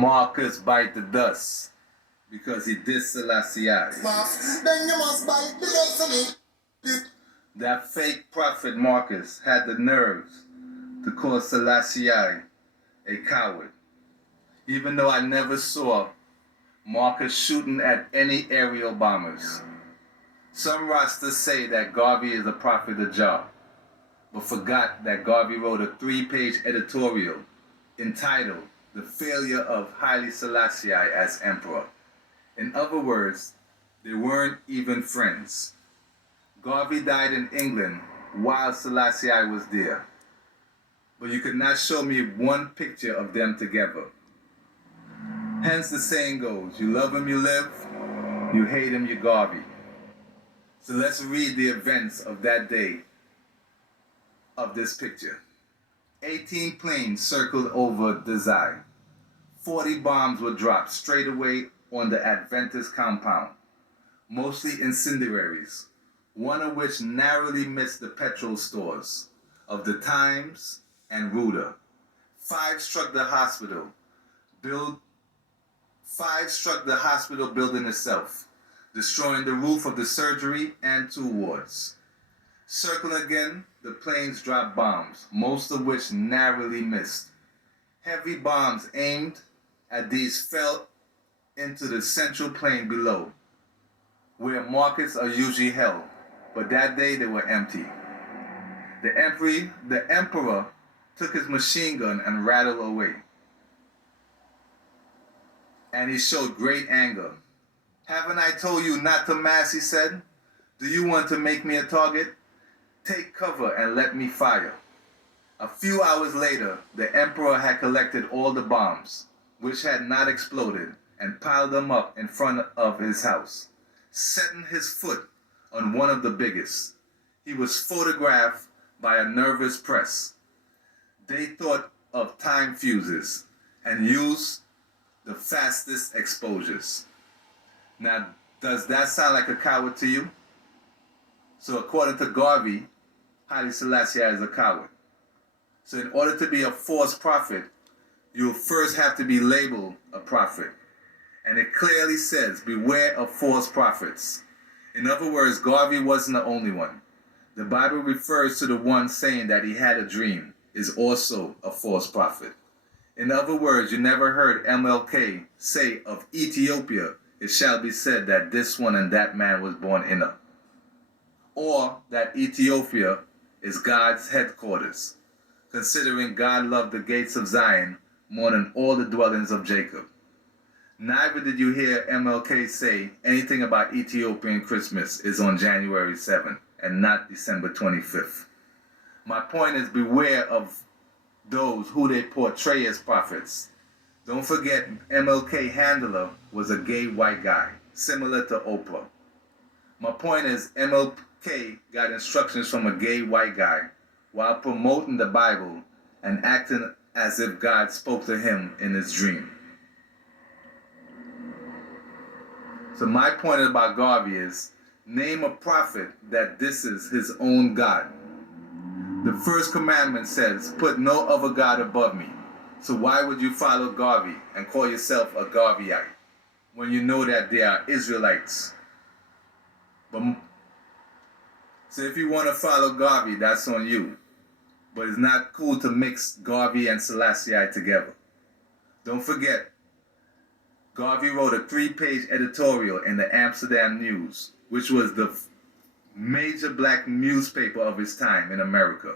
Marcus bite the dust because he dissed Selassie. Then you must bite the dust. That fake prophet Marcus had the nerves to call Selassie a coward, even though I never saw Marcus shooting at any aerial bombers. Some Rastas say that Garvey is a prophet of Jah, but forgot that Garvey wrote a 3-page editorial entitled The Failure of Haile Selassie as Emperor. In other words, they weren't even friends. Garvey died in England while Selassie was there, but you could not show me one picture of them together. Hence the saying goes, you love him, you live, you hate him, you Garvey. So let's read the events of that day of this picture. 18 planes circled over Dazai. 40 bombs were dropped straight away on the Adventist compound, mostly incendiaries, one of which narrowly missed the petrol stores of the Times and Ruder. 5 struck the hospital building itself, destroying the roof of the surgery and 2 wards. Circling again, the planes dropped bombs, most of which narrowly missed. Heavy bombs aimed at these fell into the central plain below, where markets are usually held, but that day they were empty. The emperor took his machine gun and rattled away. And he showed great anger. Haven't I told you not to mass, he said. Do you want to make me a target? Take cover and let me fire. A few hours later, the emperor had collected all the bombs, which had not exploded, and piled them up in front of his house, setting his foot on one of the biggest. He was photographed by a nervous press. They thought of time fuses and used the fastest exposures. Now, does that sound like a coward to you? So according to Garvey, Haile Selassie is a coward. So in order to be a false prophet, you'll first have to be labeled a prophet. And it clearly says, beware of false prophets. In other words, Garvey wasn't the only one. The Bible refers to the one saying that he had a dream is also a false prophet. In other words, you never heard MLK say of Ethiopia, it shall be said that this one and that man was born in her. Or that Ethiopia is God's headquarters, considering God loved the gates of Zion more than all the dwellings of Jacob. Neither did you hear MLK say anything about Ethiopian Christmas is on January 7th and not December 25th. My point is, beware of those who they portray as prophets. Don't forget, MLK handler was a gay white guy, similar to Oprah. My point is, MLK got instructions from a gay white guy while promoting the Bible and acting as if God spoke to him in his dream. So my point about Garvey is, name a prophet that disses his own God. The first commandment says, put no other God above me. So why would you follow Garvey and call yourself a Garveyite when you know that they are Israelites? So if you want to follow Garvey, that's on you. But it's not cool to mix Garvey and Selassie together. Don't forget, Garvey wrote a 3-page editorial in the Amsterdam News, which was the major black newspaper of his time in America.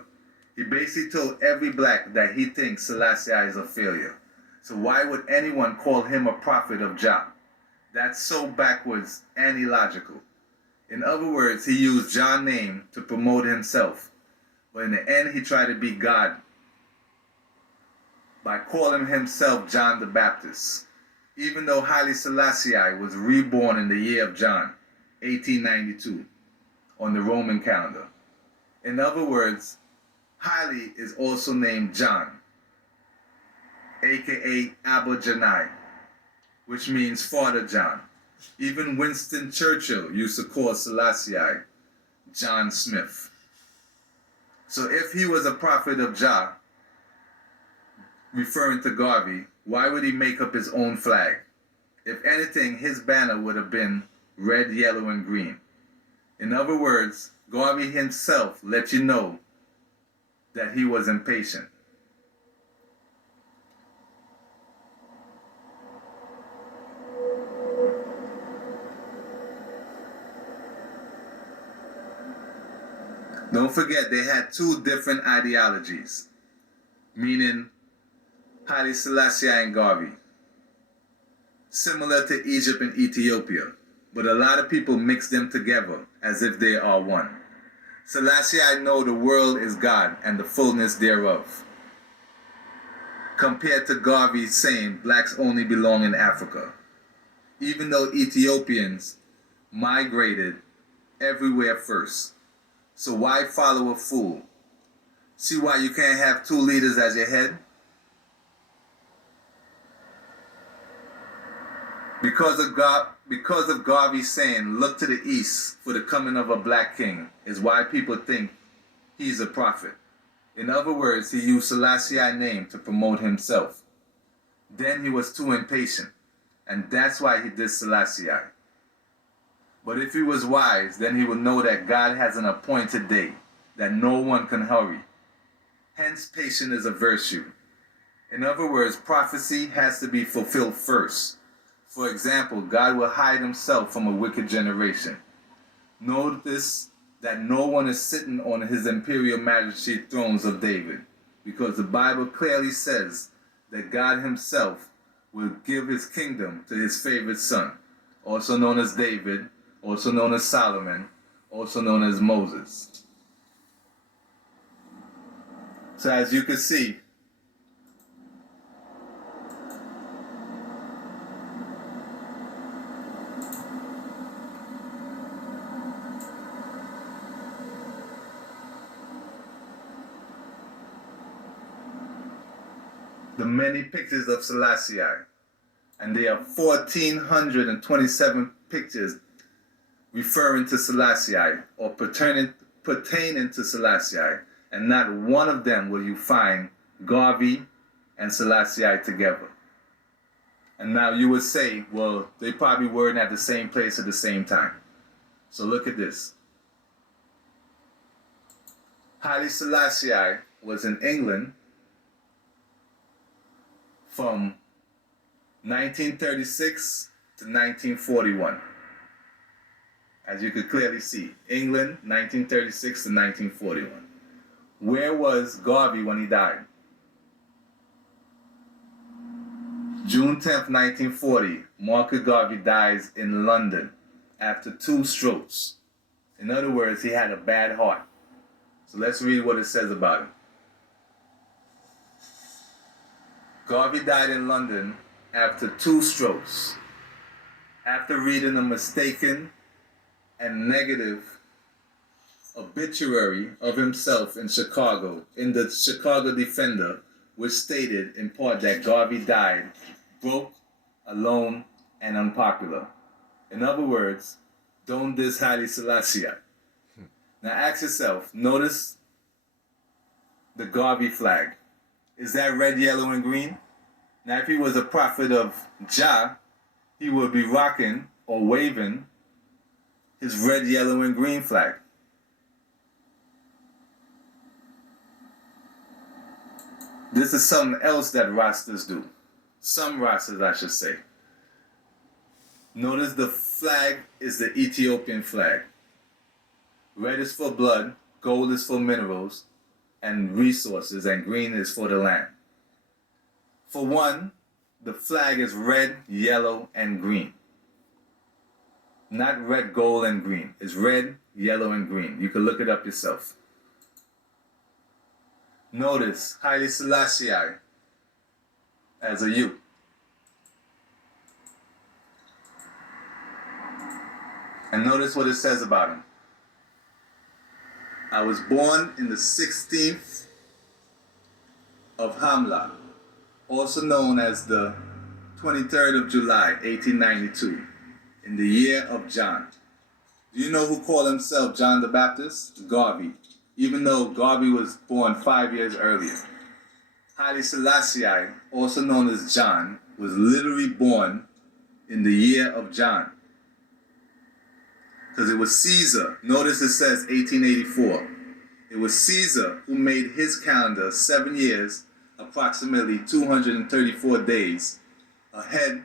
He basically told every black that he thinks Selassie is a failure. So why would anyone call him a prophet of Jah? That's so backwards and illogical. In other words, he used John's name to promote himself. But in the end, he tried to be God by calling himself John the Baptist, even though Haile Selassie was reborn in the year of John, 1892, on the Roman calendar. In other words, Haile is also named John, aka Abba Janai, which means Father John. Even Winston Churchill used to call Selassie John Smith. So if he was a prophet of Jah, referring to Garvey, Why would he make up his own flag? If anything, his banner would have been red, yellow, and green. In other words, Garvey himself let you know that he was impatient. Don't forget, they had two different ideologies, meaning Haile Selassie and Garvey, similar to Egypt and Ethiopia, but a lot of people mix them together as if they are one. Selassie, I know the world is God and the fullness thereof, compared to Garvey saying blacks only belong in Africa, even though Ethiopians migrated everywhere first. So why follow a fool? See why you can't have two leaders as your head? Because of Garvey saying, look to the east for the coming of a black king, is why people think he's a prophet. In other words, he used Selassie's name to promote himself. Then he was too impatient, and that's why he did Selassie. But if he was wise, then he would know that God has an appointed day, that no one can hurry. Hence, patience is a virtue. In other words, prophecy has to be fulfilled first. For example, God will hide himself from a wicked generation. Notice that no one is sitting on his imperial majesty thrones of David, because the Bible clearly says that God himself will give his kingdom to his favorite son, also known as David, also known as Solomon, also known as Moses. So as you can see, the many pictures of Selassie, and there are 1,427 pictures referring to Selassie or pertaining to Selassie, and not one of them will you find Garvey and Selassie together. And now you would say, well, they probably weren't at the same place at the same time. So look at this. Haile Selassie was in England from 1936 to 1941. As you could clearly see, England, 1936 to 1941. Where was Garvey when he died? June 10th, 1940, Marcus Garvey dies in London after 2 strokes. In other words, he had a bad heart. So let's read what it says about him. Garvey died in London after 2 strokes, after reading a mistaken and negative obituary of himself in Chicago, in the Chicago Defender, which stated in part that Garvey died broke, alone, and unpopular. In other words, don't diss Haile Selassie. Now ask yourself, notice the Garvey flag. Is that red, yellow, and green? Now if he was a prophet of Jah, he would be rocking or waving his red, yellow, and green flag. This is something else that Rastas do. Some Rastas, I should say. Notice the flag is the Ethiopian flag. Red is for blood, gold is for minerals and resources, and green is for the land. For one, the flag is red, yellow, and green. Not red, gold, and green. It's red, yellow, and green. You can look it up yourself. Notice Haile Selassie as a youth. And notice what it says about him. I was born in the 16th of Hamla, also known as the 23rd of July, 1892, in the year of John. Do you know who called himself John the Baptist? Garvey, even though Garvey was born 5 years earlier. Haile Selassie, also known as John, was literally born in the year of John. Because it was Caesar. Notice it says 1884. It was Caesar who made his calendar 7 years, approximately 234 days, ahead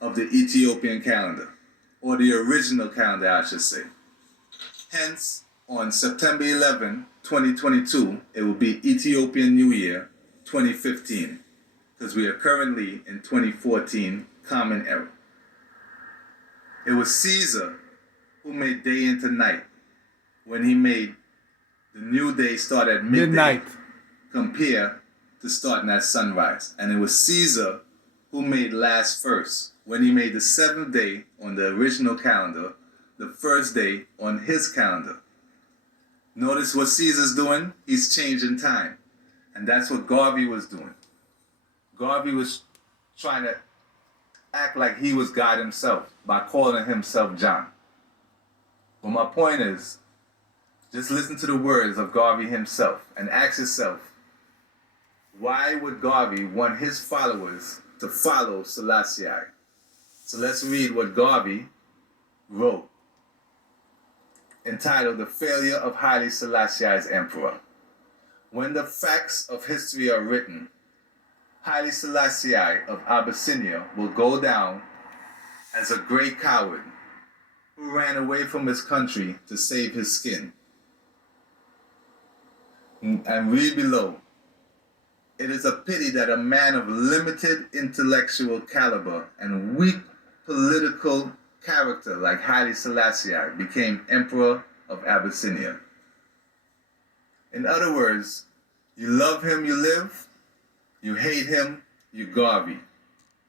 of the Ethiopian calendar, or the original calendar, I should say. Hence, on September 11, 2022, it will be Ethiopian New Year 2015, because we are currently in 2014 Common Era. It was Caesar who made day into night when he made the new day start at midnight compared to starting at sunrise. And it was Caesar who made last first when he made the 7th day on the original calendar, the first day on his calendar. Notice what Caesar's doing? He's changing time. And that's what Garvey was doing. Garvey was trying to act like he was God himself by calling himself John. But my point is, just listen to the words of Garvey himself and ask yourself, why would Garvey want his followers to follow Selassie? So let's read what Garvey wrote, entitled The Failure of Haile Selassie as Emperor. When the facts of history are written, Haile Selassie of Abyssinia will go down as a great coward who ran away from his country to save his skin. And read below. It is a pity that a man of limited intellectual caliber and weak political character like Haile Selassie became Emperor of Abyssinia. In other words, you love him, you live. You hate him, you Garvey.